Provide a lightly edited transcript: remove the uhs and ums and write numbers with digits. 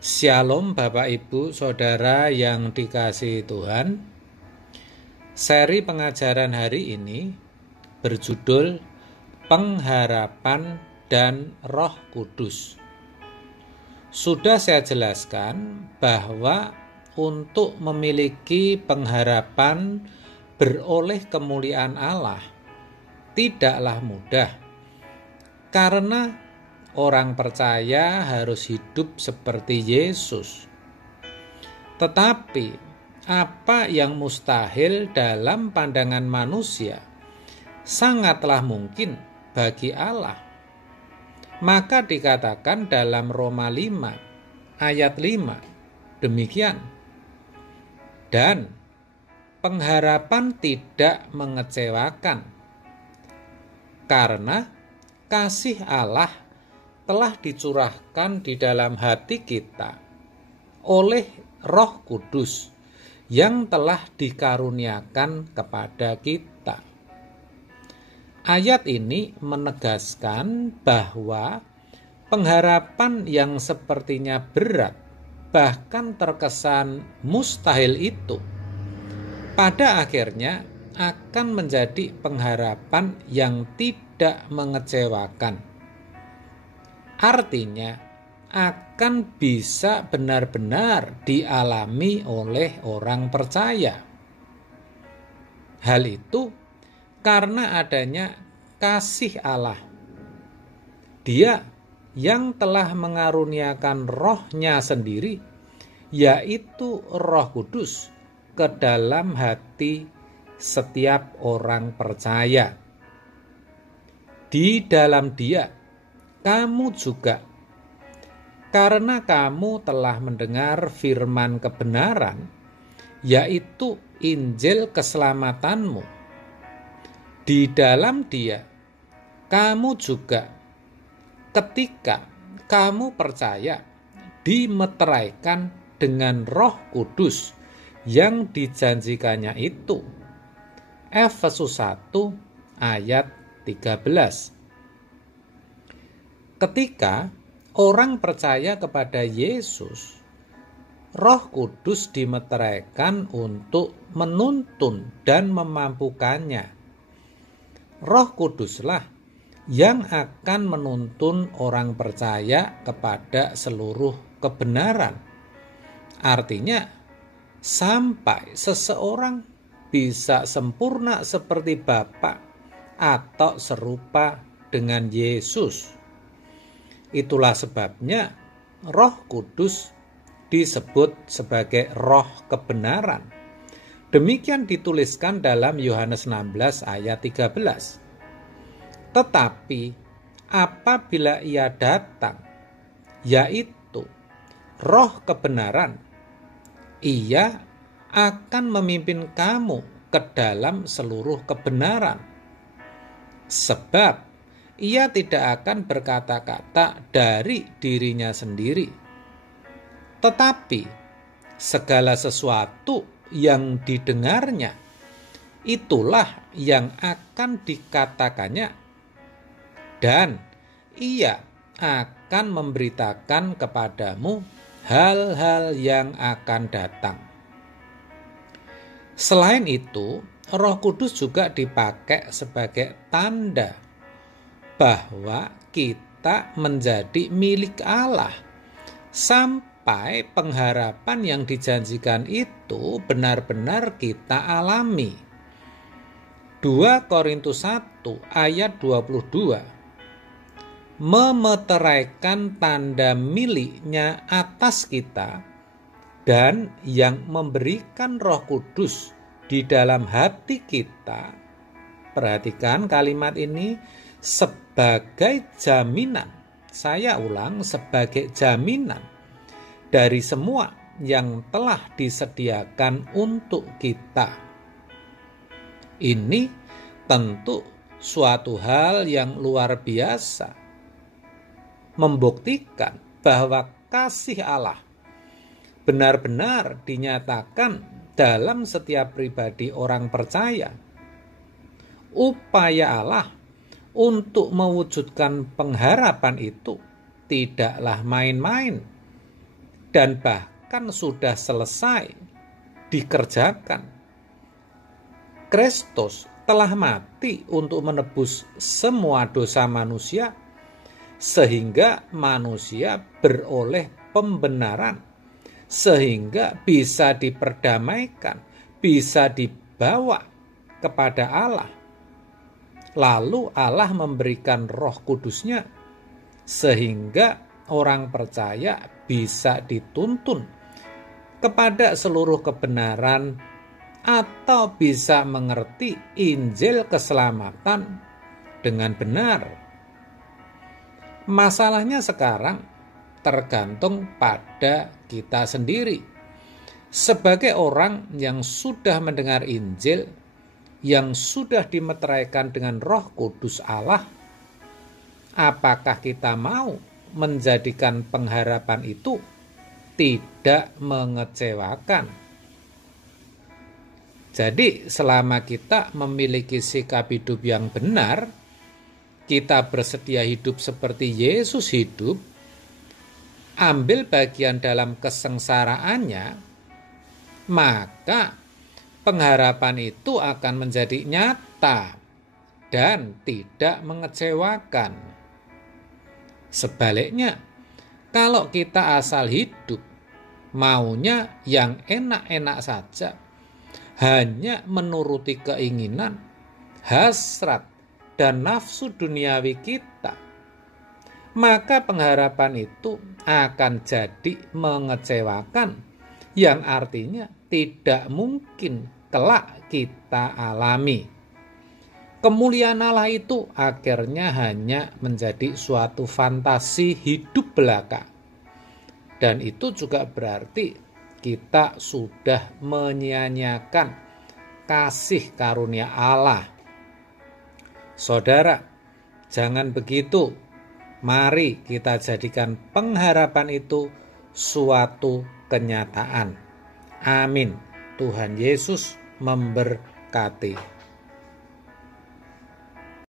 Shalom Bapak Ibu Saudara yang dikasihi Tuhan. Seri pengajaran hari ini berjudul Pengharapan dan Roh Kudus. Sudah saya jelaskan bahwa untuk memiliki pengharapan beroleh kemuliaan Allah tidaklah mudah, karena orang percaya harus hidup seperti Yesus. Tetapi apa yang mustahil dalam pandangan manusia sangatlah mungkin bagi Allah. Maka dikatakan dalam Roma 5 ayat 5 demikian. Dan pengharapan tidak mengecewakan, karena kasih Allah telah dicurahkan di dalam hati kita oleh Roh Kudus yang telah dikaruniakan kepada kita. Ayat ini menegaskan bahwa pengharapan yang sepertinya berat, bahkan terkesan mustahil itu, pada akhirnya akan menjadi pengharapan yang tidak mengecewakan. Artinya akan bisa benar-benar dialami oleh orang percaya. Hal itu karena adanya kasih Allah. Dia yang telah mengaruniakan Roh-Nya sendiri, yaitu Roh Kudus, ke dalam hati setiap orang percaya. Di dalam Dia kamu juga, karena kamu telah mendengar firman kebenaran, yaitu Injil keselamatanmu. Di dalam Dia kamu juga, ketika kamu percaya, dimeteraikan dengan Roh Kudus yang dijanjikannya itu. Efesus 1 ayat 13. Ketika orang percaya kepada Yesus, Roh Kudus dimeteraikan untuk menuntun dan memampukannya. Roh Kuduslah yang akan menuntun orang percaya kepada seluruh kebenaran. Artinya, sampai seseorang bisa sempurna seperti Bapa atau serupa dengan Yesus. Itulah sebabnya Roh Kudus disebut sebagai Roh kebenaran. Demikian dituliskan dalam Yohanes 16 ayat 13. Tetapi apabila Ia datang, yaitu Roh kebenaran, Ia akan memimpin kamu ke dalam seluruh kebenaran. Sebab Ia tidak akan berkata-kata dari dirinya sendiri, tetapi segala sesuatu yang didengarnya, itulah yang akan dikatakannya, dan Ia akan memberitakan kepadamu hal-hal yang akan datang. Selain itu, Roh Kudus juga dipakai sebagai tanda bahwa kita menjadi milik Allah sampai pengharapan yang dijanjikan itu benar-benar kita alami. 2 Korintus 1 ayat 22 memeteraikan tanda miliknya atas kita, dan yang memberikan Roh Kudus di dalam hati kita. Perhatikan kalimat ini, sebagai jaminan. Saya ulang, sebagai jaminan dari semua yang telah disediakan untuk kita. Ini tentu suatu hal yang luar biasa, membuktikan bahwa kasih Allah benar-benar dinyatakan dalam setiap pribadi orang percaya. Upaya Allah untuk mewujudkan pengharapan itu tidaklah main-main. dan bahkan sudah selesai dikerjakan. Kristus telah mati untuk menebus semua dosa manusia, sehingga manusia beroleh pembenaran, sehingga bisa diperdamaikan, bisa dibawa kepada Allah. Lalu Allah memberikan Roh Kudus-Nya, sehingga orang percaya bisa dituntun kepada seluruh kebenaran atau bisa mengerti Injil keselamatan dengan benar. Masalahnya sekarang tergantung pada kita sendiri. Sebagai orang yang sudah mendengar Injil, yang sudah dimeteraikan dengan Roh Kudus Allah, apakah kita mau menjadikan pengharapan itu tidak mengecewakan? Jadi selama kita memiliki sikap hidup yang benar, kita bersedia hidup seperti Yesus hidup, ambil bagian dalam kesengsaraannya, maka pengharapan itu akan menjadi nyata dan tidak mengecewakan. Sebaliknya, kalau kita asal hidup, maunya yang enak-enak saja, hanya menuruti keinginan, hasrat, dan nafsu duniawi kita, maka pengharapan itu akan jadi mengecewakan, yang artinya tidak mungkin kelak kita alami. Kemuliaan Allah itu akhirnya hanya menjadi suatu fantasi hidup belaka. Dan itu juga berarti kita sudah menyia-nyiakan kasih karunia Allah. Saudara, jangan begitu. Mari kita jadikan pengharapan itu suatu kenyataan. Amin. Tuhan Yesus memberkati.